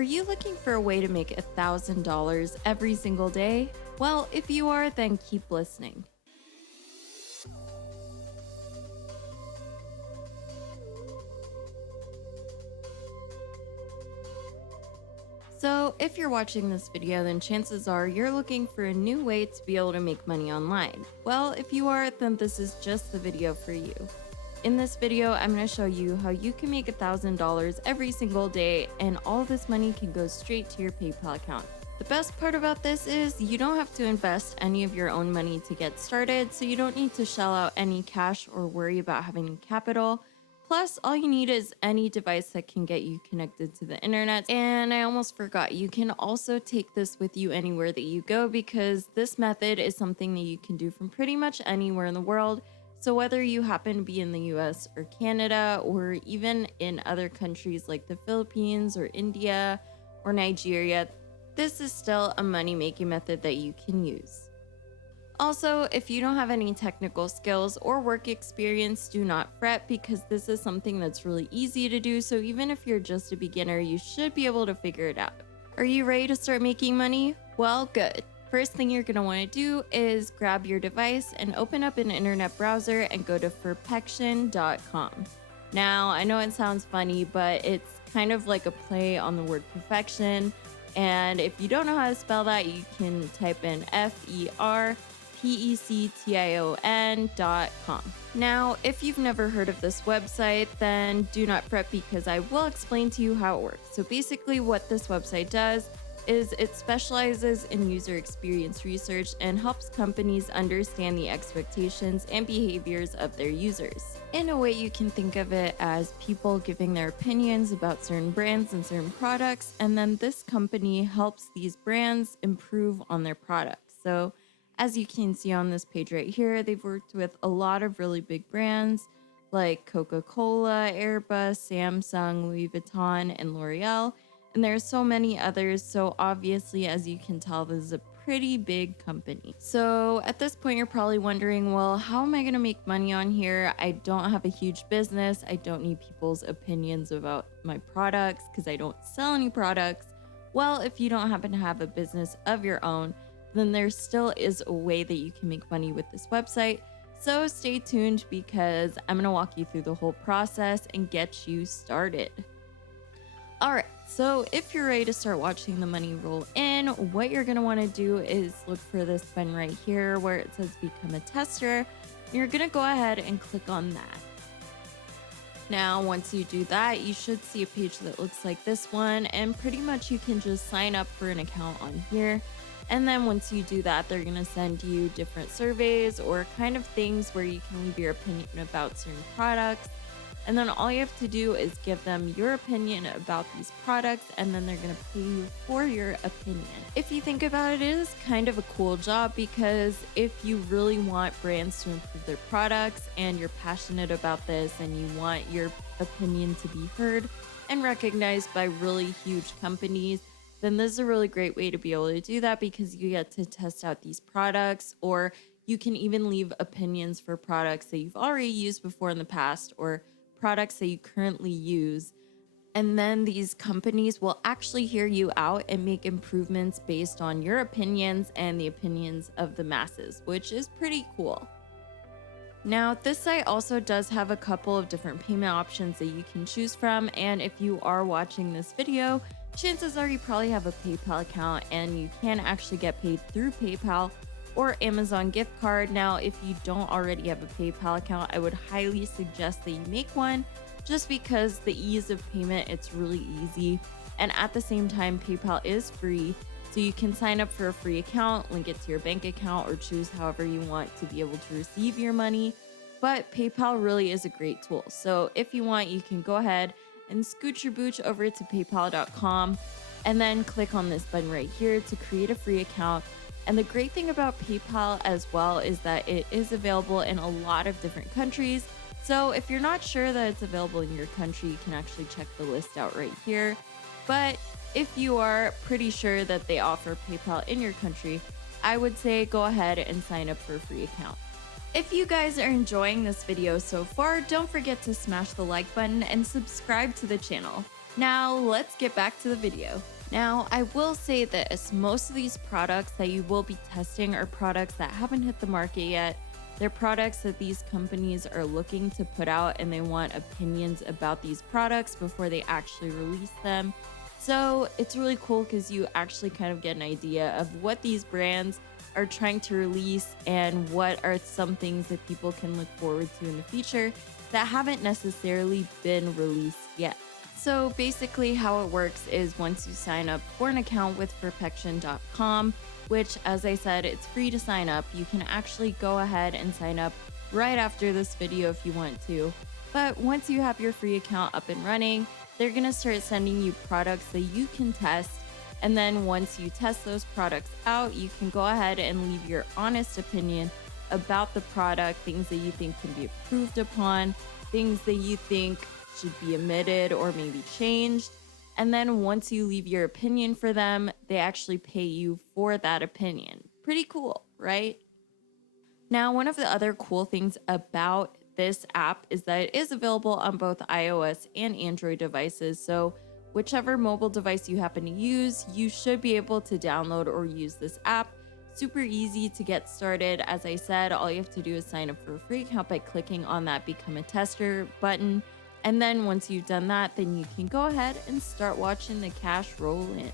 Are you looking for a way to make $1,000 every single day? Well, if you are, then keep listening. So, if you're watching this video, then chances are you're looking for a new way to be able to make money online. Well, if you are, then this is just the video for you. In this video, I'm going to show you how you can make $1,000 every single day, and all this money can go straight to your PayPal account. The best part about this is you don't have to invest any of your own money to get started, so you don't need to shell out any cash or worry about having capital. Plus, all you need is any device that can get you connected to the internet. And I almost forgot, you can also take this with you anywhere that you go, because this method is something that you can do from pretty much anywhere in the world. So whether you happen to be in the US or Canada, or even in other countries like the Philippines or India or Nigeria, this is still a money-making method that you can use. Also, if you don't have any technical skills or work experience, do not fret, because this is something that's really easy to do. So even if you're just a beginner, you should be able to figure it out. Are you ready to start making money? Well, good. First thing you're going to want to do is grab your device and open up an internet browser and go to Furpection.com. Now, I know it sounds funny, but it's kind of like a play on the word perfection. And if you don't know how to spell that, you can type in Furpection.com. Now, if you've never heard of this website, then do not fret, because I will explain to you how it works. So basically what this website does is it specializes in user experience research and helps companies understand the expectations and behaviors of their users. In a way, you can think of it as people giving their opinions about certain brands and certain products, and then this company helps these brands improve on their products. So as you can see on this page right here, they've worked with a lot of really big brands like Coca-Cola, Airbus, Samsung, Louis Vuitton, and L'Oreal. And there's so many others. So obviously, as you can tell, this is a pretty big company. So at this point, you're probably wondering, well, how am I going to make money on here? I don't have a huge business. I don't need people's opinions about my products because I don't sell any products. Well, if you don't happen to have a business of your own, then there still is a way that you can make money with this website. So stay tuned, because I'm going to walk you through the whole process and get you started. All right, so if you're ready to start watching the money roll in, what you're going to want to do is look for this button right here where it says become a tester. You're going to go ahead and click on that. Now, once you do that, you should see a page that looks like this one, and pretty much you can just sign up for an account on here. And then once you do that, they're going to send you different surveys or kind of things where you can leave your opinion about certain products. And then all you have to do is give them your opinion about these products, and then they're going to pay you for your opinion. If you think about it, it is kind of a cool job, because if you really want brands to improve their products and you're passionate about this and you want your opinion to be heard and recognized by really huge companies, then this is a really great way to be able to do that, because you get to test out these products, or you can even leave opinions for products that you've already used before in the past, or products that you currently use. And then these companies will actually hear you out and make improvements based on your opinions and the opinions of the masses, which is pretty cool. Now, this site also does have a couple of different payment options that you can choose from. And if you are watching this video, chances are you probably have a PayPal account, and you can actually get paid through PayPal or Amazon gift card. Now, if you don't already have a PayPal account, I would highly suggest that you make one, just because the ease of payment, it's really easy. And at the same time, PayPal is free. So you can sign up for a free account, link it to your bank account, or choose however you want to be able to receive your money. But PayPal really is a great tool. So if you want, you can go ahead and scoot your booch over to paypal.com and then click on this button right here to create a free account. And the great thing about PayPal as well is that it is available in a lot of different countries. So if you're not sure that it's available in your country, you can actually check the list out right here. But if you are pretty sure that they offer PayPal in your country, I would say go ahead and sign up for a free account. If you guys are enjoying this video so far, don't forget to smash the like button and subscribe to the channel. Now, let's get back to the video. Now, I will say this, most of these products that you will be testing are products that haven't hit the market yet. They're products that these companies are looking to put out and they want opinions about these products before they actually release them. So it's really cool because you actually kind of get an idea of what these brands are trying to release and what are some things that people can look forward to in the future that haven't necessarily been released yet. So basically, how it works is once you sign up for an account with Perfection.com, which, as I said, it's free to sign up, you can actually go ahead and sign up right after this video if you want to. But once you have your free account up and running, they're going to start sending you products that you can test. And then once you test those products out, you can go ahead and leave your honest opinion about the product, things that you think can be improved upon, things that you think should be omitted or maybe changed. And then once you leave your opinion for them, they actually pay you for that opinion. Pretty cool, right? Now, one of the other cool things about this app is that it is available on both iOS and Android devices. So whichever mobile device you happen to use, you should be able to download or use this app. Super easy to get started. As I said, all you have to do is sign up for a free account by clicking on that Become a Tester button. And then once you've done that, then you can go ahead and start watching the cash roll in.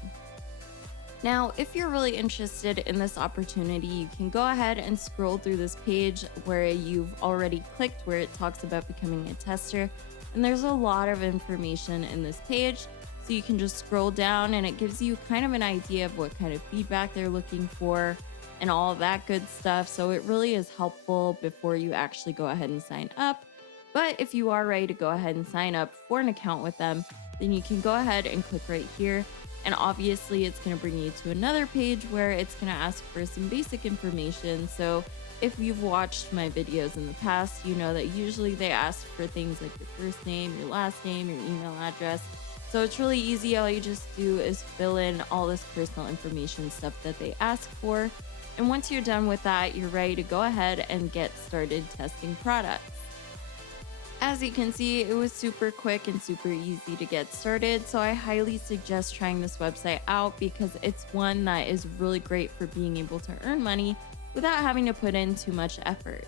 Now, if you're really interested in this opportunity, you can go ahead and scroll through this page where you've already clicked where it talks about becoming a tester. And there's a lot of information in this page. So you can just scroll down and it gives you kind of an idea of what kind of feedback they're looking for and all of that good stuff. So it really is helpful before you actually go ahead and sign up. But if you are ready to go ahead and sign up for an account with them, then you can go ahead and click right here. And obviously it's going to bring you to another page where it's going to ask for some basic information. So if you've watched my videos in the past, you know that usually they ask for things like your first name, your last name, your email address. So it's really easy. All you just do is fill in all this personal information stuff that they ask for. And once you're done with that, you're ready to go ahead and get started testing products. As you can see, it was super quick and super easy to get started, so I highly suggest trying this website out because it's one that is really great for being able to earn money without having to put in too much effort.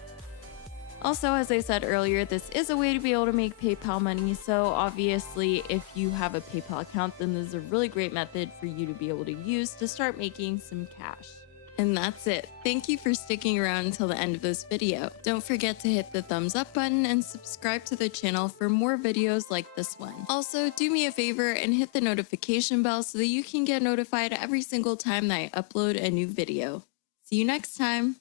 Also, as I said earlier, this is a way to be able to make PayPal money, so obviously if you have a PayPal account, then this is a really great method for you to be able to use to start making some cash. And that's it. Thank you for sticking around until the end of this video. Don't forget to hit the thumbs up button and subscribe to the channel for more videos like this one. Also, do me a favor and hit the notification bell so that you can get notified every single time that I upload a new video. See you next time.